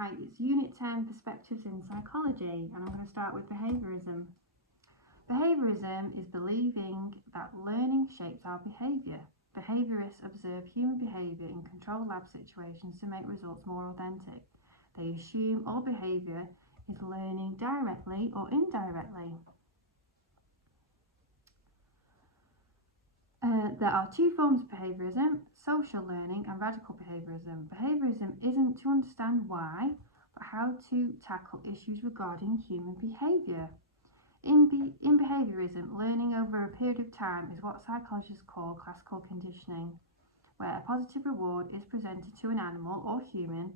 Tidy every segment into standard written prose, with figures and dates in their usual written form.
Hi, it's Unit 10, Perspectives in Psychology, and I'm going to start with behaviourism. Behaviourism is believing that learning shapes our behaviour. Behaviourists observe human behaviour in controlled lab situations to make results more authentic. They assume all behaviour is learning directly or indirectly. There are two forms of behaviourism, social learning and radical behaviourism. Behaviourism isn't to understand why, but how to tackle issues regarding human behaviour. In behaviourism, learning over a period of time is what psychologists call classical conditioning, where a positive reward is presented to an animal or human,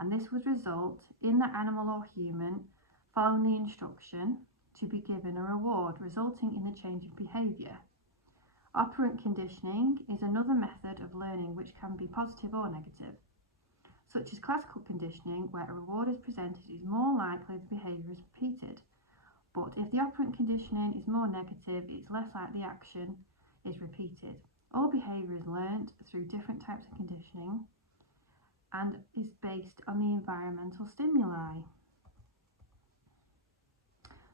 and this would result in the animal or human following the instruction to be given a reward, resulting in a change in behaviour. Operant conditioning is another method of learning which can be positive or negative, such as classical conditioning, where a reward is presented, it is more likely the behaviour is repeated. But if the operant conditioning is more negative, it's less likely the action is repeated. All behaviour is learnt through different types of conditioning and is based on the environmental stimuli.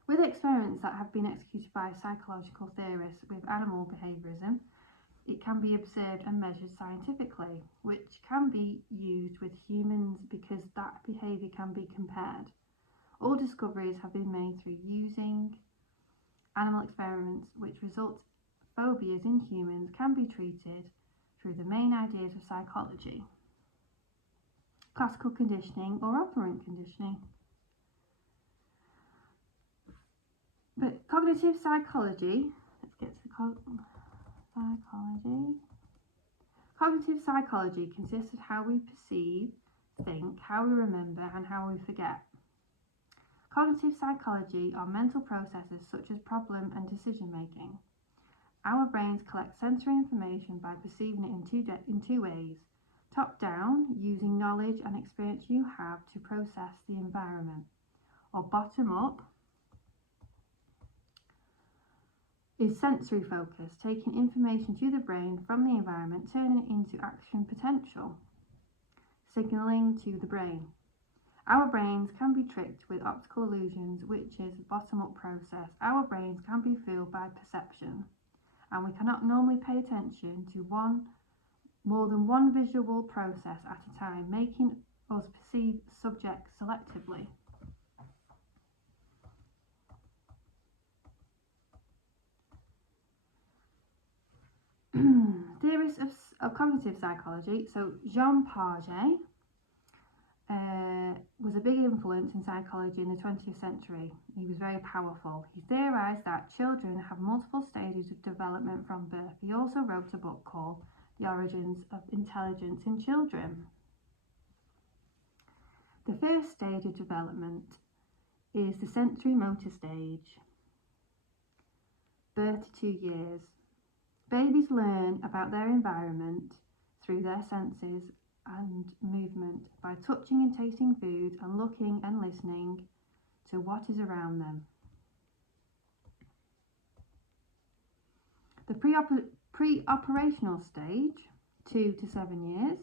With experiments that have been executed by psychological theorists with animal behaviourism, it can be observed and measured scientifically, which can be used with humans because that behaviour can be compared. All discoveries have been made through using animal experiments, which results phobias in humans can be treated through the main ideas of psychology. Classical conditioning or operant conditioning. But cognitive psychology, let's get to the psychology. Cognitive psychology consists of how we perceive, think, how we remember, and how we forget. Cognitive psychology are mental processes such as problem and decision making. Our brains collect sensory information by perceiving it in two ways. Top down, using knowledge and experience you have to process the environment, or bottom up, is sensory focus, taking information to the brain from the environment, turning it into action potential, signalling to the brain. Our brains can be tricked with optical illusions, which is a bottom-up process. Our brains can be fooled by perception, and we cannot normally pay attention to more than one visual process at a time, making us perceive subjects selectively. Theorists of cognitive psychology. So Jean Piaget was a big influence in psychology in the 20th century. He was very powerful. He theorised that children have multiple stages of development from birth. He also wrote a book called The Origins of Intelligence in Children. The first stage of development is the sensory motor stage, birth to 2 years. Babies learn about their environment through their senses and movement by touching and tasting food and looking and listening to what is around them. The pre-operational stage, 2 to 7 years,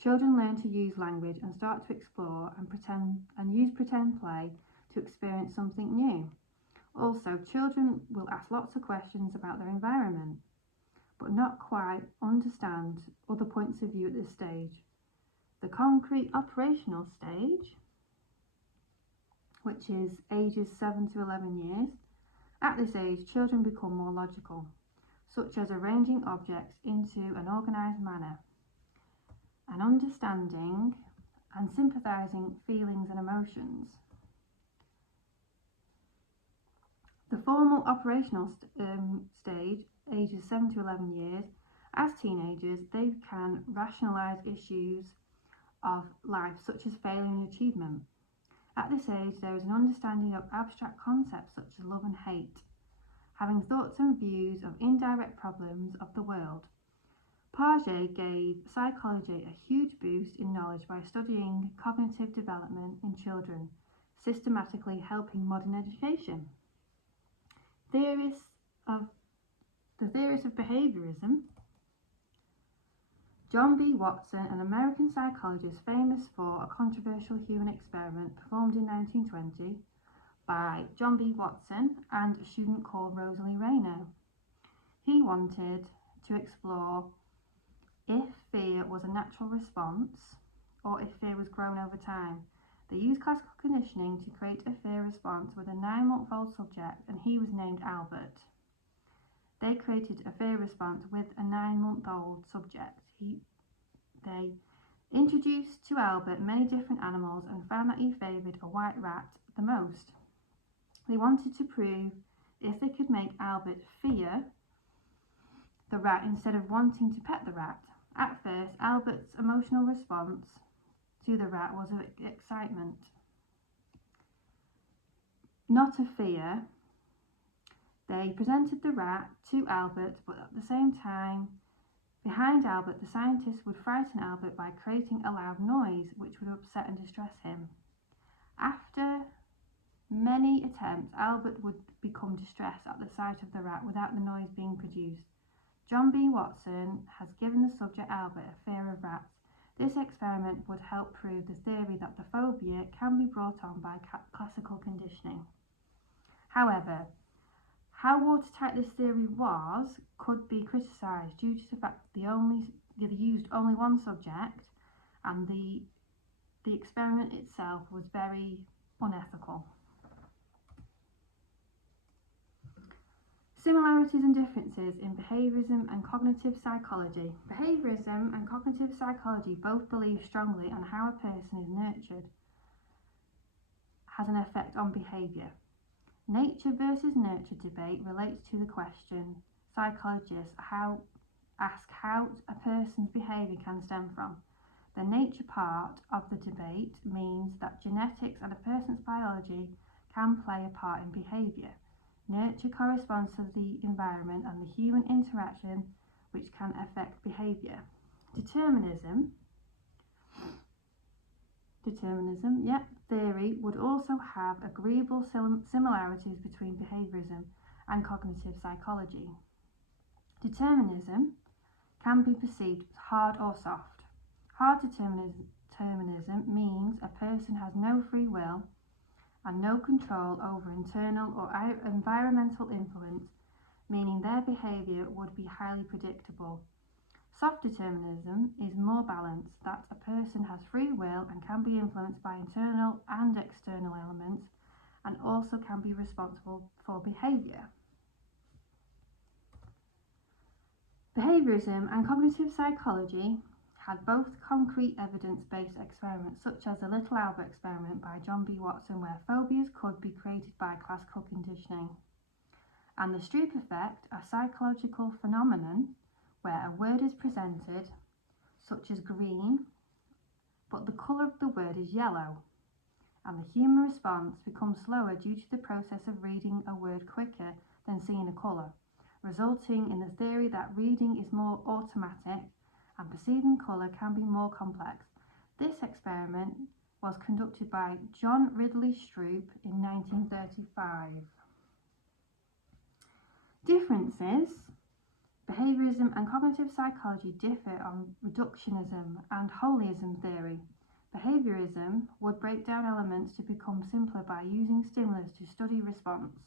children learn to use language and start to explore and use pretend play to experience something new. Also, children will ask lots of questions about their environment, but not quite understand other points of view at this stage. The concrete operational stage, which is ages 7 to 11 years, at this age children become more logical, such as arranging objects into an organised manner, and understanding and sympathising feelings and emotions. The formal operational stage, ages 7 to 11 years, as teenagers, they can rationalise issues of life, such as failing and achievement. At this age, there is an understanding of abstract concepts such as love and hate, having thoughts and views of indirect problems of the world. Piaget gave psychology a huge boost in knowledge by studying cognitive development in children, systematically helping modern education. The theorists of behaviourism. John B. Watson, an American psychologist famous for a controversial human experiment performed in 1920 by John B. Watson and a student called Rosalie Rayner. He wanted to explore if fear was a natural response or if fear was grown over time. They used classical conditioning to create a fear response with a 9-month-old subject, and he was named Albert. They created a fear response with a 9-month-old subject. They introduced to Albert many different animals and found that he favoured a white rat the most. They wanted to prove if they could make Albert fear the rat instead of wanting to pet the rat. At first, Albert's emotional response to the rat was of excitement, not of fear. They presented the rat to Albert, but at the same time, behind Albert, the scientists would frighten Albert by creating a loud noise which would upset and distress him. After many attempts, Albert would become distressed at the sight of the rat without the noise being produced. John B. Watson has given the subject Albert a fear of rats. This experiment would help prove the theory that the phobia can be brought on by classical conditioning. However, how watertight this theory was could be criticised due to the fact they used only one subject, and the experiment itself was very unethical. Similarities and differences in behaviourism and cognitive psychology. Behaviourism and cognitive psychology both believe strongly on how a person is nurtured has an effect on behaviour. Nature versus nurture debate relates to the question psychologists ask how a person's behaviour can stem from. The nature part of the debate means that genetics and a person's biology can play a part in behaviour. Nurture corresponds to the environment and the human interaction which can affect behaviour. Determinism theory would also have agreeable similarities between behaviourism and cognitive psychology. Determinism can be perceived as hard or soft. Hard determinism means a person has no free will and no control over internal or environmental influence, meaning their behaviour would be highly predictable. Soft determinism is more balanced, that a person has free will and can be influenced by internal and external elements, and also can be responsible for behaviour. Behaviourism and cognitive psychology had both concrete evidence-based experiments, such as the Little Albert experiment by John B. Watson, where phobias could be created by classical conditioning, and the Stroop effect, a psychological phenomenon where a word is presented, such as green, but the colour of the word is yellow, and the human response becomes slower due to the process of reading a word quicker than seeing a colour, resulting in the theory that reading is more automatic and perceiving colour can be more complex. This experiment was conducted by John Ridley Stroop in 1935. Differences. Behaviourism and cognitive psychology differ on reductionism and holism theory. Behaviourism would break down elements to become simpler by using stimulus to study response,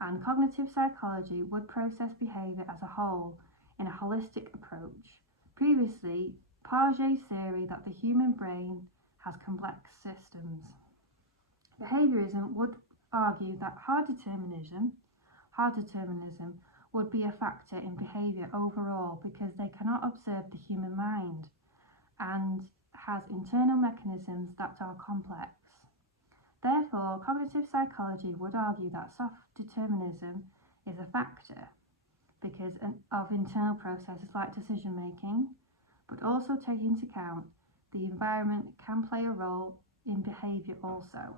and cognitive psychology would process behaviour as a whole in a holistic approach. Previously, Piaget's theory that the human brain has complex systems. Behaviourism would argue that hard determinism would be a factor in behaviour overall because they cannot observe the human mind and has internal mechanisms that are complex. Therefore, cognitive psychology would argue that soft determinism is a factor because of internal processes like decision making, but also take into account the environment can play a role in behaviour also.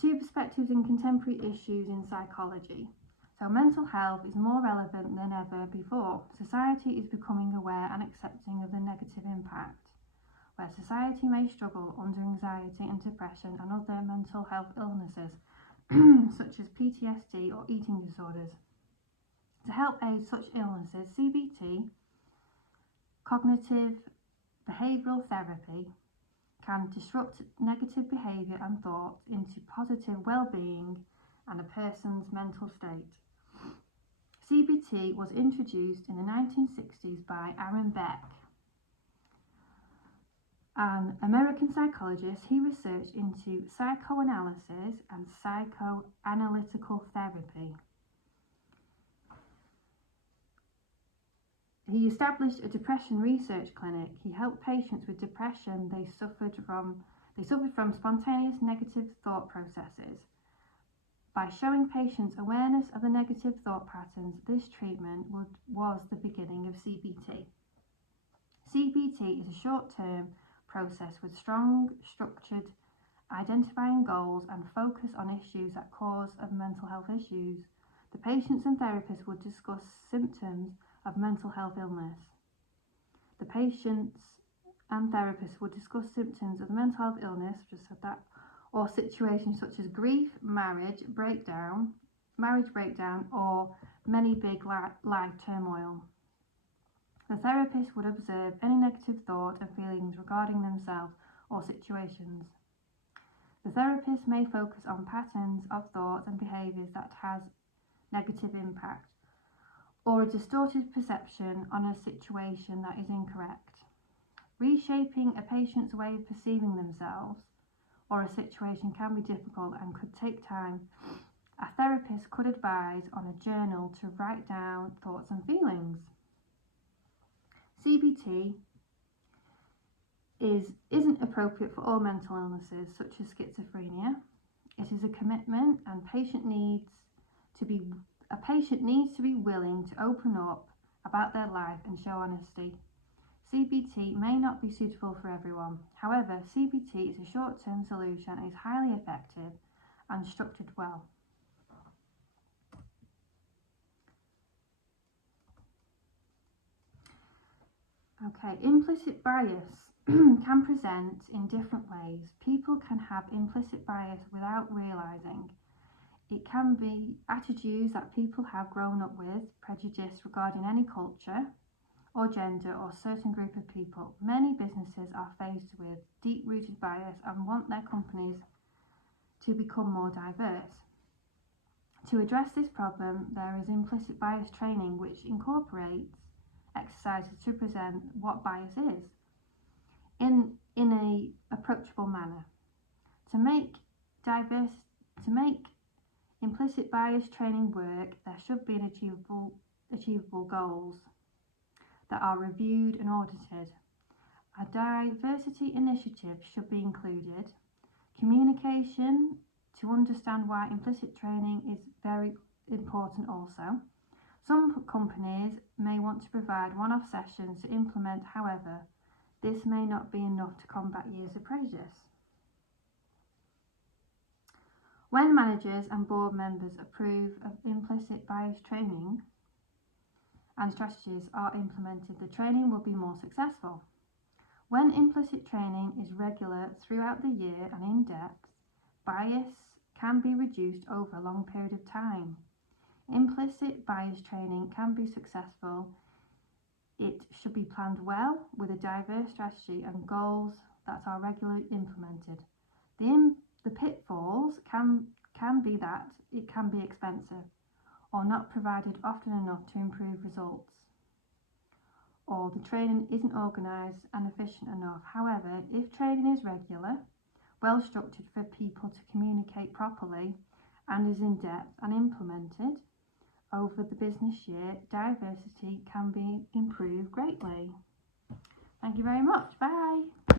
Two perspectives in contemporary issues in psychology. So mental health is more relevant than ever before. Society is becoming aware and accepting of the negative impact, where society may struggle under anxiety and depression and other mental health illnesses, such as PTSD or eating disorders. To help aid such illnesses, CBT, cognitive behavioural therapy, can disrupt negative behaviour and thought into positive well-being and a person's mental state. CBT was introduced in the 1960s by Aaron Beck, an American psychologist. He researched into psychoanalysis and psychoanalytical therapy. He established a depression research clinic. He helped patients with depression. They suffered from spontaneous negative thought processes. By showing patients awareness of the negative thought patterns, this treatment was the beginning of CBT. CBT is a short-term process with strong, structured, identifying goals and focus on issues at cause of mental health issues. The patients and therapists would discuss symptoms of mental health illness. The patients and therapists would discuss symptoms of mental health illness, just said that, or situations such as grief, marriage breakdown, or many big life turmoil. The therapist would observe any negative thought and feelings regarding themselves or situations. The therapist may focus on patterns of thoughts and behaviours that has negative impact, or a distorted perception on a situation that is incorrect. Reshaping a patient's way of perceiving themselves or a situation can be difficult and could take time. A therapist could advise on a journal to write down thoughts and feelings. CBT isn't appropriate for all mental illnesses such as schizophrenia. It is a commitment, and a patient needs to be willing to open up about their life and show honesty. CBT may not be suitable for everyone. However, CBT is a short-term solution and is highly effective and structured well. Okay, implicit bias can present in different ways. People can have implicit bias without realising. It can be attitudes that people have grown up with, prejudice regarding any culture or gender or certain group of people. Many businesses are faced with deep-rooted bias and want their companies to become more diverse. To address this problem, there is implicit bias training, which incorporates exercises to present what bias is in a approachable manner. To make implicit bias training work, there should be achievable goals that are reviewed and audited. A diversity initiative should be included. Communication to understand why implicit training is very important also. Some companies may want to provide one-off sessions to implement, however, this may not be enough to combat years of prejudice. When managers and board members approve of implicit bias training and strategies are implemented, the training will be more successful. When implicit training is regular throughout the year and in-depth, bias can be reduced over a long period of time. Implicit bias training can be successful. It should be planned well with a diverse strategy and goals that are regularly implemented. The pitfalls can be that it can be expensive or not provided often enough to improve results, or the training isn't organised and efficient enough. However, if training is regular, well structured for people to communicate properly, and is in depth and implemented over the business year, diversity can be improved greatly. Thank you very much. Bye.